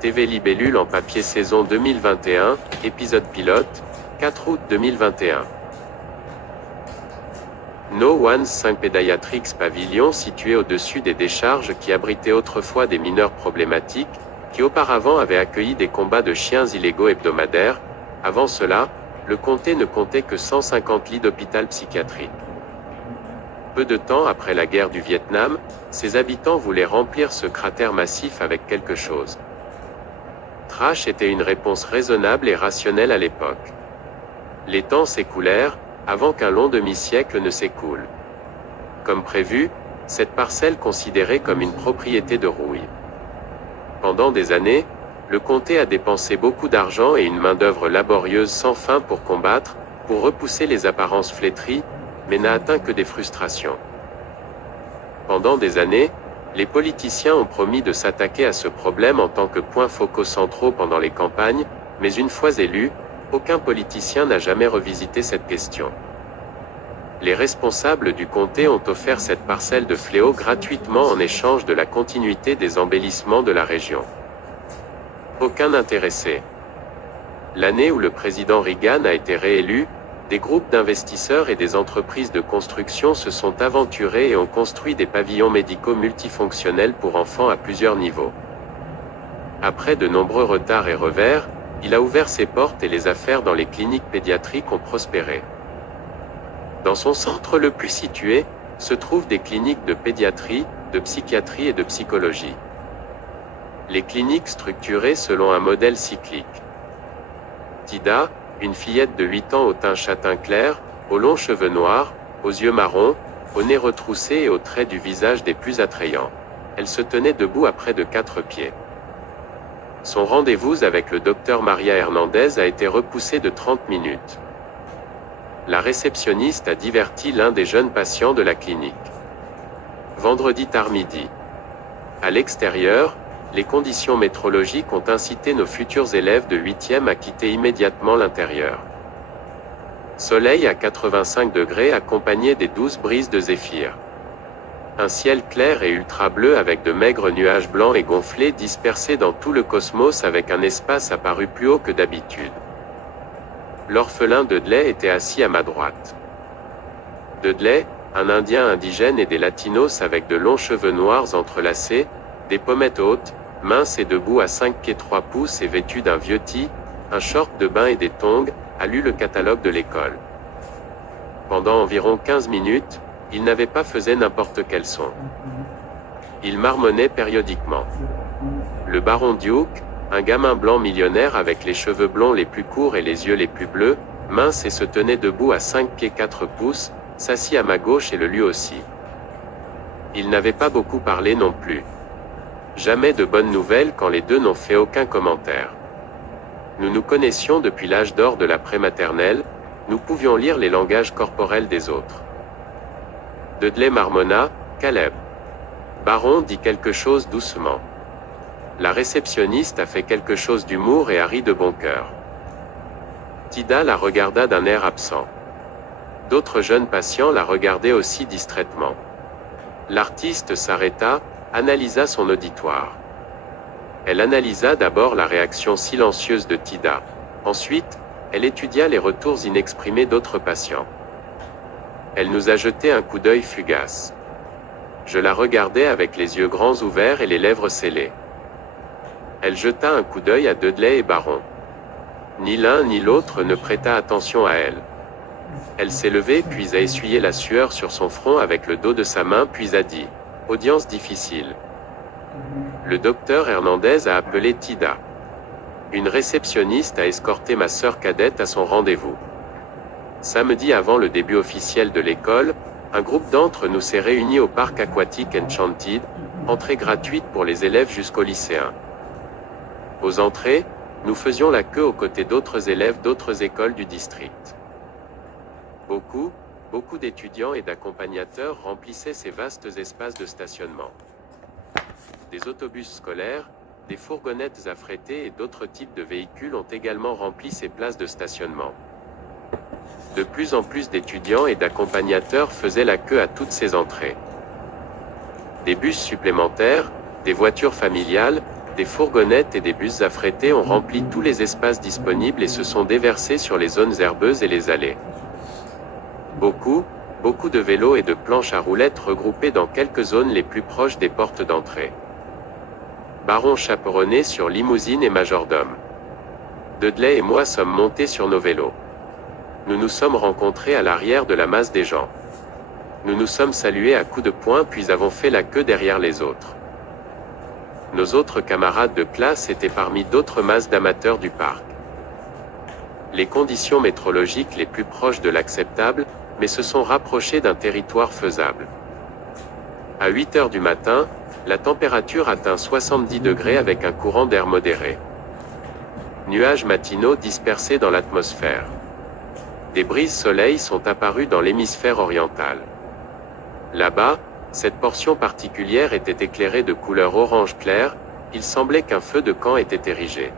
TV Libellule en papier saison 2021, épisode pilote, 4 août 2021. No One's 5 Pédiatrics Pavilion situé au-dessus des décharges qui abritaient autrefois des mineurs problématiques, qui auparavant avaient accueilli des combats de chiens illégaux hebdomadaires. Avant cela, le comté ne comptait que 150 lits d'hôpital psychiatrique. Peu de temps après la guerre du Vietnam, ses habitants voulaient remplir ce cratère massif avec quelque chose. Trash était une réponse raisonnable et rationnelle à l'époque. Les temps s'écoulèrent, avant qu'un long demi-siècle ne s'écoule. Comme prévu, cette parcelle considérée comme une propriété de rouille. Pendant des années, le comté a dépensé beaucoup d'argent et une main-d'œuvre laborieuse sans fin pour combattre, pour repousser les apparences flétries, mais n'a atteint que des frustrations. Pendant des années, les politiciens ont promis de s'attaquer à ce problème en tant que points focaux centraux pendant les campagnes, mais une fois élus, aucun politicien n'a jamais revisité cette question. Les responsables du comté ont offert cette parcelle de fléau gratuitement en échange de la continuité des embellissements de la région. Aucun intéressé. L'année où le président Reagan a été réélu, des groupes d'investisseurs et des entreprises de construction se sont aventurés et ont construit des pavillons médicaux multifonctionnels pour enfants à plusieurs niveaux. Après de nombreux retards et revers, il a ouvert ses portes et les affaires dans les cliniques pédiatriques ont prospéré. Dans son centre le plus situé, se trouvent des cliniques de pédiatrie, de psychiatrie et de psychologie. Les cliniques structurées selon un modèle cyclique. Tida, une fillette de 8 ans au teint châtain clair, aux longs cheveux noirs, aux yeux marrons, au nez retroussé et aux traits du visage des plus attrayants. Elle se tenait debout à près de 4 pieds. Son rendez-vous avec le docteur Maria Hernandez a été repoussé de 30 minutes. La réceptionniste a diverti l'un des jeunes patients de la clinique. Vendredi tard midi. À l'extérieur, les conditions météorologiques ont incité nos futurs élèves de 8e à quitter immédiatement l'intérieur. Soleil à 85 degrés accompagné des douces brises de zéphyr. Un ciel clair et ultra bleu avec de maigres nuages blancs et gonflés dispersés dans tout le cosmos avec un espace apparu plus haut que d'habitude. L'orphelin Dudley était assis à ma droite. Dudley, un Indien indigène et des latinos avec de longs cheveux noirs entrelacés, des pommettes hautes, mince et debout à 5 pieds 3 pouces et vêtu d'un vieux tee, un short de bain et des tongs, a lu le catalogue de l'école. Pendant environ 15 minutes, il n'avait pas fait n'importe quel son. Il marmonnait périodiquement. Le baron Duke, un gamin blanc millionnaire avec les cheveux blonds les plus courts et les yeux les plus bleus, mince et se tenait debout à 5 pieds 4 pouces, s'assit à ma gauche et le lut aussi. Il n'avait pas beaucoup parlé non plus. Jamais de bonnes nouvelles quand les deux n'ont fait aucun commentaire. Nous nous connaissions depuis l'âge d'or de la prématernelle, nous pouvions lire les langages corporels des autres. Dudley marmonna, Caleb. Baron dit quelque chose doucement. La réceptionniste a fait quelque chose d'humour et a ri de bon cœur. Tida la regarda d'un air absent. D'autres jeunes patients la regardaient aussi distraitement. L'artiste s'arrêta, analysa son auditoire. Elle analysa d'abord la réaction silencieuse de Tida. Ensuite, elle étudia les retours inexprimés d'autres patients. Elle nous a jeté un coup d'œil fugace. Je la regardais avec les yeux grands ouverts et les lèvres scellées. Elle jeta un coup d'œil à Dudley et Baron. Ni l'un ni l'autre ne prêta attention à elle. Elle s'est levée puis a essuyé la sueur sur son front avec le dos de sa main puis a dit « Audience difficile ». Le docteur Hernandez a appelé Tida. Une réceptionniste a escorté ma sœur cadette à son rendez-vous. Samedi avant le début officiel de l'école, un groupe d'entre nous s'est réuni au parc aquatique Enchanted, entrée gratuite pour les élèves jusqu'aux lycéens. Aux entrées, nous faisions la queue aux côtés d'autres élèves d'autres écoles du district. Beaucoup d'étudiants et d'accompagnateurs remplissaient ces vastes espaces de stationnement. Des autobus scolaires, des fourgonnettes affrétées et d'autres types de véhicules ont également rempli ces places de stationnement. De plus en plus d'étudiants et d'accompagnateurs faisaient la queue à toutes ces entrées. Des bus supplémentaires, des voitures familiales, des fourgonnettes et des bus affrétés ont rempli tous les espaces disponibles et se sont déversés sur les zones herbeuses et les allées. Beaucoup de vélos et de planches à roulettes regroupés dans quelques zones les plus proches des portes d'entrée. Baron chaperonné sur limousine et majordome. Dudley et moi sommes montés sur nos vélos. Nous nous sommes rencontrés à l'arrière de la masse des gens. Nous nous sommes salués à coups de poing puis avons fait la queue derrière les autres. Nos autres camarades de classe étaient parmi d'autres masses d'amateurs du parc. Les conditions météorologiques les plus proches de l'acceptable, mais se sont rapprochées d'un territoire faisable. À 8 heures du matin, la température atteint 70 degrés avec un courant d'air modéré. Nuages matinaux dispersés dans l'atmosphère. Des brises soleil sont apparues dans l'hémisphère oriental. Là-bas, cette portion particulière était éclairée de couleur orange clair, il semblait qu'un feu de camp était érigé.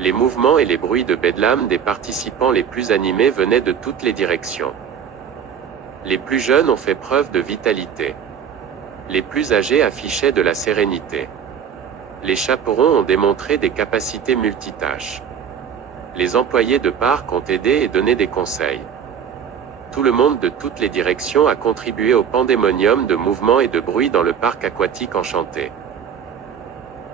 Les mouvements et les bruits de bedlam des participants les plus animés venaient de toutes les directions. Les plus jeunes ont fait preuve de vitalité. Les plus âgés affichaient de la sérénité. Les chaperons ont démontré des capacités multitâches. Les employés de parc ont aidé et donné des conseils. Tout le monde de toutes les directions a contribué au pandémonium de mouvements et de bruit dans le parc aquatique enchanté.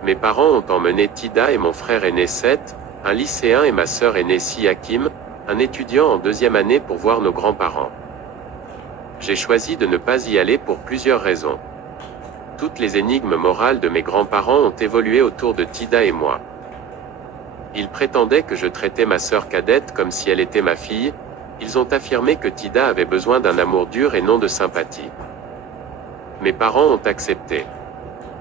Mes parents ont emmené Tida et mon frère aîné Seth, un lycéen et ma sœur aînée Siakim, un étudiant en 2e année pour voir nos grands-parents. J'ai choisi de ne pas y aller pour plusieurs raisons. Toutes les énigmes morales de mes grands-parents ont évolué autour de Tida et moi. Ils prétendaient que je traitais ma sœur cadette comme si elle était ma fille, ils ont affirmé que Tida avait besoin d'un amour dur et non de sympathie. Mes parents ont accepté.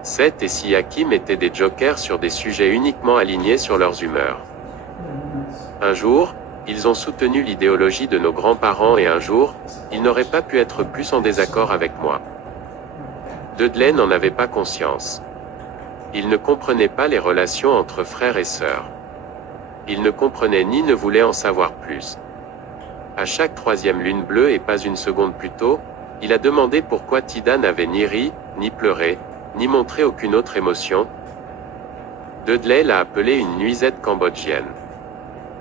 Seth et Siakim étaient des jokers sur des sujets uniquement alignés sur leurs humeurs. Un jour, ils ont soutenu l'idéologie de nos grands-parents et un jour, ils n'auraient pas pu être plus en désaccord avec moi. Dudley n'en avait pas conscience. Il ne comprenait pas les relations entre frères et sœurs. Il ne comprenait ni ne voulait en savoir plus. À chaque 3e lune bleue et pas une seconde plus tôt, il a demandé pourquoi Tida n'avait ni ri, ni pleuré, ni montré aucune autre émotion. Dudley l'a appelée une nuisette cambodgienne.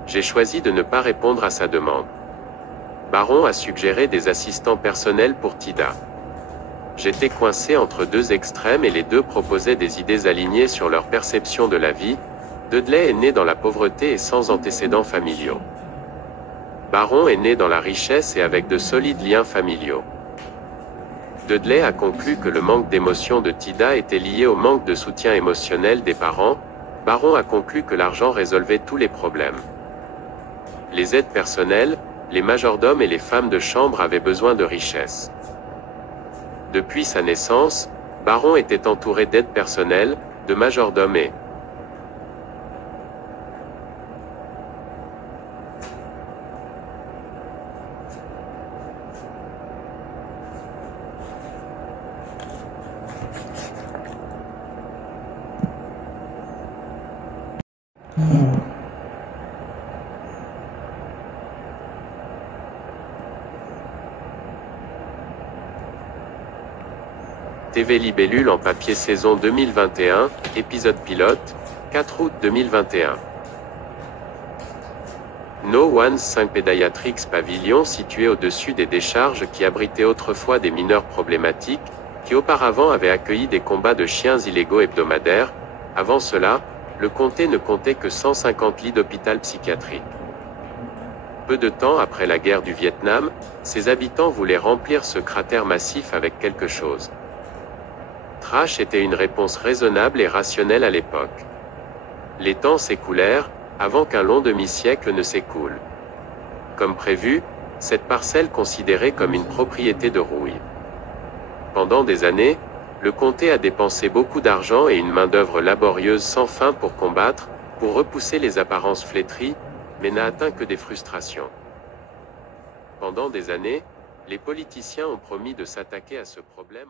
J'ai choisi de ne pas répondre à sa demande. Baron a suggéré des assistants personnels pour Tida. J'étais coincé entre deux extrêmes et les deux proposaient des idées alignées sur leur perception de la vie. Dudley est né dans la pauvreté et sans antécédents familiaux. Baron est né dans la richesse et avec de solides liens familiaux. Dudley a conclu que le manque d'émotion de Tida était lié au manque de soutien émotionnel des parents. Baron a conclu que l'argent résolvait tous les problèmes. Les aides personnelles, les majordomes et les femmes de chambre avaient besoin de richesse. Depuis sa naissance, Baron était entouré d'aides personnelles, de majordomes et TV Libellule en papier saison 2021, épisode pilote, 4 août 2021. No One's 5 Pédiatrics Pavilion situé au-dessus des décharges qui abritaient autrefois des mineurs problématiques, qui auparavant avaient accueilli des combats de chiens illégaux hebdomadaires. Avant cela, le comté ne comptait que 150 lits d'hôpital psychiatrique. Peu de temps après la guerre du Vietnam, ses habitants voulaient remplir ce cratère massif avec quelque chose. Trash était une réponse raisonnable et rationnelle à l'époque. Les temps s'écoulèrent, avant qu'un long demi-siècle ne s'écoule. Comme prévu, cette parcelle considérée comme une propriété de rouille. Pendant des années, le comté a dépensé beaucoup d'argent et une main-d'œuvre laborieuse sans fin pour combattre, pour repousser les apparences flétries, mais n'a atteint que des frustrations. Pendant des années, les politiciens ont promis de s'attaquer à ce problème.